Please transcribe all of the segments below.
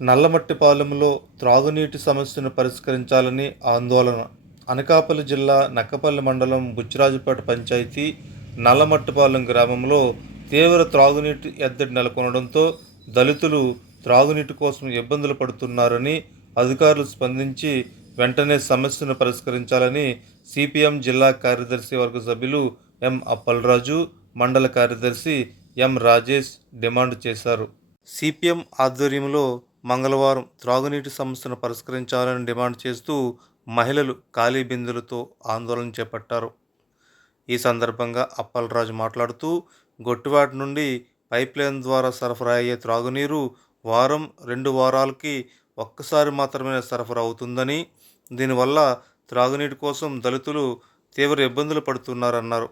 నల్లమట్టిపాలెంలో త్రాగునీటి సమస్యను పరిష్కరించాలని ఆందోళన. అనకాపల్లి జిల్లా నక్కపల్లి మండలం బుచ్చిరాజుపేట పంచాయతీ నల్లమట్టిపాలెం గ్రామంలో తీవ్ర త్రాగునీటి ఎద్దడి నెలకొనడంతో దళితులు త్రాగునీటి కోసం ఇబ్బందులు పడుతున్నారని అధికారులు స్పందించి వెంటనే సమస్యను పరిష్కరించాలని సిపిఎం జిల్లా కార్యదర్శి వర్గ సభ్యులు ఎం అప్పలరాజు, మండల కార్యదర్శి ఎం రాజేష్ డిమాండ్ చేశారు. సిపిఎం ఆధ్వర్యంలో మంగళవారం త్రాగునీటి సమస్యను పరిష్కరించాలని డిమాండ్ చేస్తూ మహిళలు ఖాళీ బిందెలతో ఆందోళన చేపట్టారు. ఈ సందర్భంగా అప్పలరాజు మాట్లాడుతూ, గొట్టివాటి నుండి పైప్లైన్ ద్వారా సరఫరా అయ్యే త్రాగునీరు వారం 2 వారాలకి ఒక్కసారి మాత్రమే సరఫరా అవుతుందని, దీనివల్ల త్రాగునీటి కోసం దళితులు తీవ్ర ఇబ్బందులు పడుతున్నారన్నారు.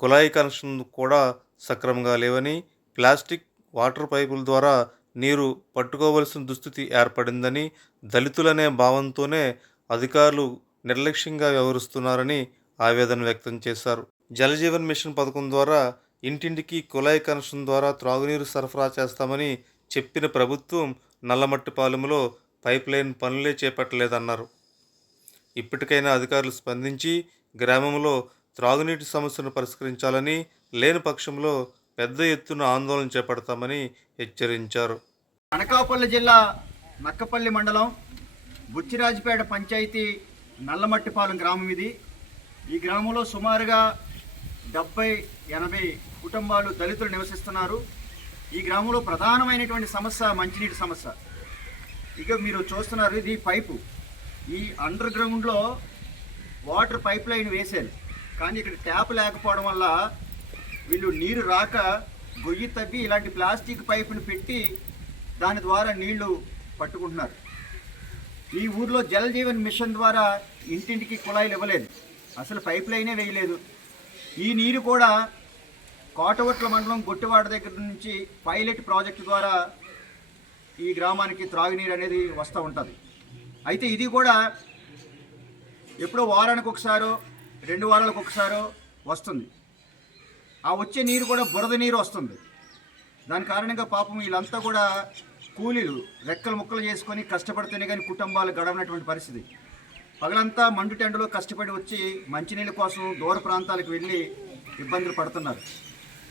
కుళాయి కనెక్షన్ కూడా సక్రమంగా లేవని, ప్లాస్టిక్ వాటర్ పైపుల ద్వారా నీరు పట్టుకోవలసిన దుస్థితి ఏర్పడిందని, దళితులనే భావంతోనే అధికారులు నిర్లక్ష్యంగా వ్యవహరిస్తున్నారని ఆవేదన వ్యక్తం చేశారు. జలజీవన్ మిషన్ పథకం ద్వారా ఇంటింటికి కుళాయి కనెక్షన్ ద్వారా త్రాగునీరు సరఫరా చేస్తామని చెప్పిన ప్రభుత్వం నల్లమట్టిపాలెంలో పైప్లైన్ పనులే చేపట్టలేదన్నారు. ఇప్పటికైనా అధికారులు స్పందించి గ్రామంలో త్రాగునీటి సమస్యను పరిష్కరించాలని, లేని పక్షంలో పెద్ద ఎత్తున ఆందోళన చేపడతామని హెచ్చరించారు. అనకాపల్లి జిల్లా నక్కపల్లి మండలం బుచ్చిరాజుపేట పంచాయతీ నల్లమట్టిపాలెం గ్రామం ఇది. ఈ గ్రామంలో సుమారుగా 70-80 కుటుంబాలు దళితులు నివసిస్తున్నారు. ఈ గ్రామంలో ప్రధానమైనటువంటి సమస్య మంచినీటి సమస్య. ఇక మీరు చూస్తున్నారు, ఇది పైపు. ఈ అండర్ గ్రౌండ్లో వాటర్ పైప్ లైన్ వేశారు, కానీ ఇక్కడ ట్యాప్ లేకపోవడం వల్ల వీళ్ళు నీరు రాక గొయ్యి తవ్వి ఇలాంటి ప్లాస్టిక్ పైపుని పెట్టి దాని ద్వారా నీళ్లు పట్టుకుంటున్నారు. ఈ ఊర్లో జలజీవన్ మిషన్ ద్వారా ఇంటింటికి కుళాయిలు ఇవ్వలేదు, అసలు పైప్ లైనే వేయలేదు. ఈ నీరు కూడా కోటవట్ల మండలం గొట్టివాడ దగ్గర నుంచి పైలట్ ప్రాజెక్టు ద్వారా ఈ గ్రామానికి త్రాగునీరు అనేది వస్తూ ఉంటుంది. అయితే ఇది కూడా ఎప్పుడో వారానికి ఒకసారో 2 వారాలకు ఒకసారో వస్తుంది. ఆ వచ్చే నీరు కూడా బురద నీరు వస్తుంది. దాని కారణంగా పాపం వీళ్ళంతా కూడా కూలీలు రెక్కలు ముక్కలు చేసుకొని కష్టపడితేనే కానీ కుటుంబాలు గడవనటువంటి పరిస్థితి. పగలంతా మండు టెండలో కష్టపడి వచ్చి మంచినీళ్ళ కోసం దూర ప్రాంతాలకు వెళ్ళి ఇబ్బందులు పడుతున్నారు.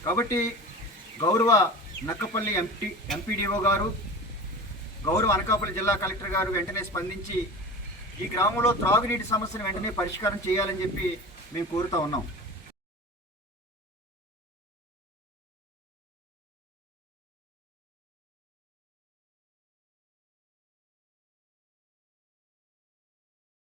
కాబట్టి గౌరవ నక్కపల్లి ఎంపీడీఓ గారు, గౌరవ అనకాపల్లి జిల్లా కలెక్టర్ గారు వెంటనే స్పందించి ఈ గ్రామంలో త్రాగునీటి సమస్యను వెంటనే పరిష్కారం చేయాలని చెప్పి మేము కోరుతూ ఉన్నాం.